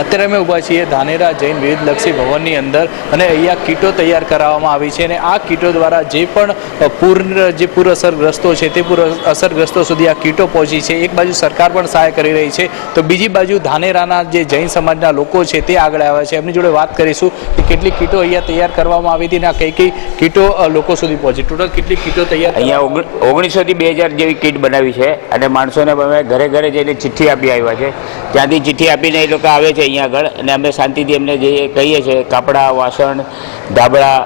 અત્યારે અમે ઊભા છીએ ધાનેરા જૈન વિવિધલક્ષી ભવનની અંદર અને અહીંયા કીટો તૈયાર કરાવવામાં આવી છે અને આ કીટો દ્વારા જે પણ પૂર જે પૂર અસરગ્રસ્તો છે તે પૂર અસરગ્રસ્તો સુધી આ કીટો પહોંચી છે. એક બાજુ સરકાર પણ સહાય કરી રહી છે. તો બીજી બાજુ ધાનેરાના જે જૈન સમાજના લોકો છે તે આગળ આવ્યા છે. એમની જોડે વાત કરીશું કે કેટલી કીટો અહીંયા તૈયાર કરવામાં આવી હતી અને આ કઈ કઈ કીટો લોકો સુધી પહોંચી. ટોટલ કેટલી કીટો તૈયાર અહીંયા ઓગણીસોથી બે હજાર જેવી કીટ બનાવી છે અને માણસોને અમે ઘરે ઘરે જઈને ચિઠ્ઠી આપી આવ્યા છે. ત્યાંથી ચિઠ્ઠી આપીને એ લોકો આવે છે અહીંયા આગળ અને અમે શાંતિથી એમને જે કહીએ છીએ કાપડા વાસણ ધાબળા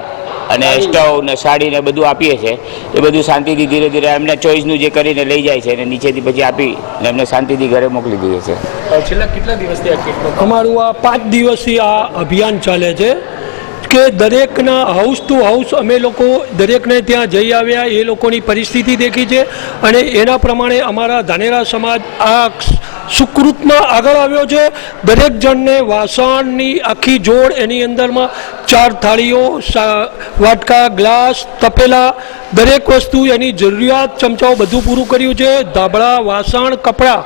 અને સ્ટવ ને સાડી ને બધું આપીએ છીએ એ બધું શાંતિથી ધીરે ધીરે એમને ચોઈસનું જે કરીને લઈ જાય છે અને નીચેથી પછી આપી અને એમને શાંતિથી ઘરે મોકલી દઈએ છીએ. છેલ્લા કેટલા દિવસથી અમારું આ પાંચ દિવસથી આ અભિયાન ચાલે છે. કે દરેકના હાઉસ ટુ હાઉસ અમે લોકો દરેકને ત્યાં જઈ આવ્યા, એ લોકોની પરિસ્થિતિ દેખી છે અને એના પ્રમાણે અમારા ધાનેરા સમાજ આ સુકૃતમાં આગળ આવ્યો છે. દરેક જણને વાસણની આખી જોડ એની અંદરમાં ચાર થાળીઓ વાટકા, ગ્લાસ, તપેલા, દરેક વસ્તુ એની જરૂરિયાત, ચમચાઓ બધું પૂરું કર્યું છે. ધાબળા, વાસણ, કપડાં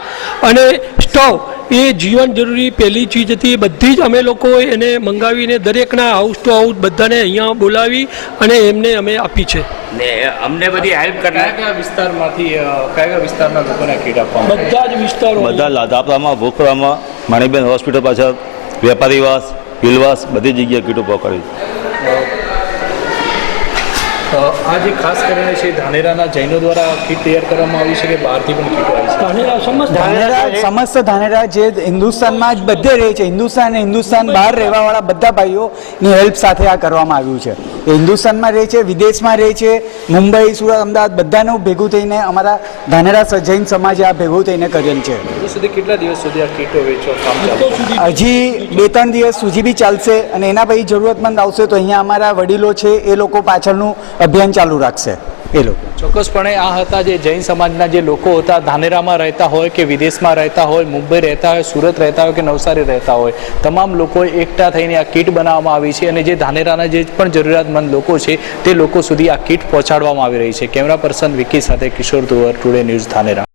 અને સ્ટવ એ જીવન જરૂરી પહેલી ચીજ હતી. બધી જ અમે લોકોએ એને મંગાવીને દરેકના હાઉસ ટુ હાઉસ બધાને અહીંયા બોલાવી અને એમને અમે આપી છે. ને અમને બધી હેલ્પ કયા કયા વિસ્તારમાંથી કયા કયા વિસ્તારના લોકોને કીટ આપવા બધા જ વિસ્તારો બધા લાધાપરામાં ભોખરામાં માણીબેન હોસ્પિટલ પાછળ વેપારીવાસ ભીલવાસ બધી જગ્યાએ કીટો અ, આ જે ખાસ કરીને છે ધાનેરાના જૈનો દ્વારા કીટ તૈયાર કરવામાં આવી છે કે બહારથી પણ કીટ આવી છે? ધાનેરા સમસ્ત ધાનેરા સમસ્ત ધાનેરા જે હિન્દુસ્તાનમાં જ બધે રહે છે. હિન્દુસ્તાન અને હિન્દુસ્તાન બહાર રહેવાવાળા બધા ભાઈઓની હેલ્પ સાથે આ કરવામાં આવ્યું છે. હિન્દુસ્તાનમાં રહે છે વિદેશમાં રહે છે મુંબઈ સુરત અમદાવાદ બધાનું ભેગું થઈને અમારા ધાનેરા જૈન સમાજે આ ભેગું થઈને કરેલ છે સુધી કેટલા દિવસ સુધી આ કીટો વેચો છે? હજી બે ત્રણ દિવસ સુધી બી ચાલશે અને એના પછી જરૂરતમંદ આવશે તો અહીંયા અમારા વડીલો છે એ લોકો પાછળનું અભિયાન ચાલુ રાખશે એ લોકો. ચોક્કસપણે આ હતા જે જૈન સમાજના જે લોકો હતા, ધાનેરામાં રહેતા હોય કે વિદેશમાં રહેતા હોય, મુંબઈ રહેતા હોય, સુરત રહેતા હોય કે નવસારી રહેતા હોય, તમામ લોકોએ એકઠા થઈને આ કીટ બનાવવામાં આવી છે અને જે ધાનેરાના જે પણ જરૂરિયાતમંદ લોકો છે, તે લોકો સુધી આ કીટ પહોંચાડવામાં આવી રહી છે. કેમેરા પર્સન વિકી સાથે કિશોર તુવર ટુડે ન્યૂઝ ધાનેરા.